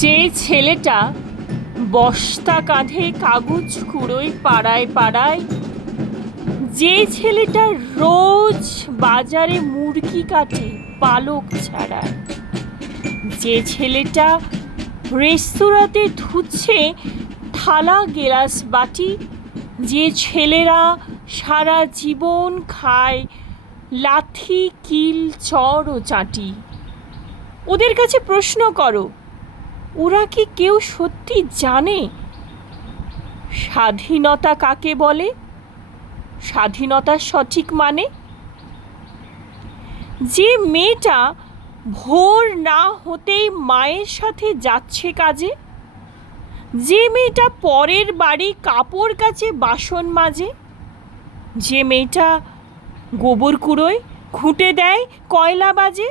যে ছেলেটা বস্তা কাঁধে কাগজ কুড়োয় পাড়ায় পাড়ায়, যে ছেলেটা রোজ বাজারে মুরগি কাটে পালক ছাড়ায়, যে ছেলেটা রেস্তোরাঁতে ধুচ্ছে থালা গেলাস বাটি, যে ছেলেরা সারা জীবন খায় লাথি কিল চড় ও চাটি, ওদের কাছে প্রশ্ন করো, ওরা কি কেউ সত্যি জানে স্বাধীনতা কাকে বলে, স্বাধীনতার সঠিক মানে? যে মেয়েটা ভোর না হতেই মায়ের সাথে যাচ্ছে কাজে, যে মেয়েটা পরের বাড়ি কাপড় কাচে বাসন মাজে, যে মেয়েটা গোবর কুড়োয় খুঁটে দেয় কয়লা বাজে,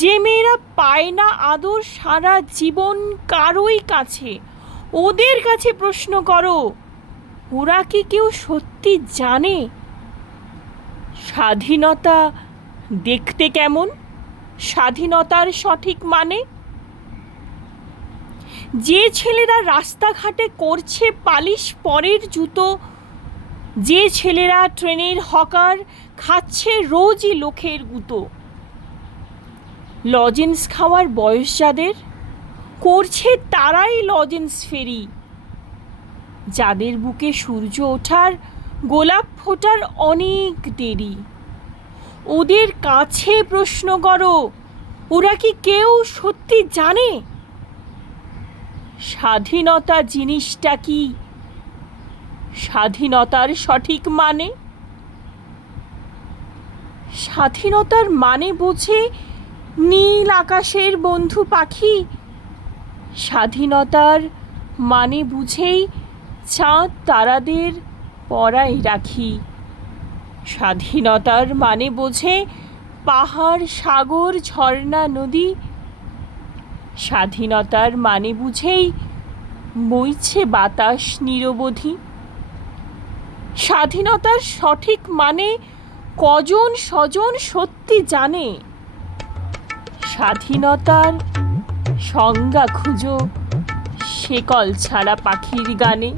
যে মেয়েরা পায় না আদর সারা জীবন কারোই কাছে, ওদের কাছে প্রশ্ন করো, ওরা কি কেউ সত্যি জানে স্বাধীনতা দেখতে কেমন, স্বাধীনতার সঠিক মানে? যে ছেলেরা রাস্তাঘাটে করছে পালিশ পরের জুতো, যে ছেলেরা ট্রেনের হকার খাচ্ছে রোজই লোকের গুঁতো, লজেন্স খাওয়ার বয়স যাদের করছে তারাই লজেন্স ফেরি, যাদের বুকে সূর্য ওঠার গোলাপ ফোটার অনেক দেরি, ওদের কাছে প্রশ্ন করো, ওরা কি কেউ সত্যি জানে স্বাধীনতা জিনিসটা কি, স্বাধীনতার সঠিক মানে? স্বাধীনতার মানে বোঝে নীল আকাশের বন্ধু পাখি, স্বাধীনতার মানে বুঝেই চাঁদ তারাদের পরায় রাখি, স্বাধীনতার মানে বোঝে পাহাড় সাগর ঝর্ণা নদী, স্বাধীনতার মানে বুঝেই বইছে বাতাস নিরবধি। স্বাধীনতার সঠিক মানে কজন স্বজন সত্যি জানে, স্বাধীনতার সংজ্ঞা খুঁজো শেকল ছাড়া পাখির গানে।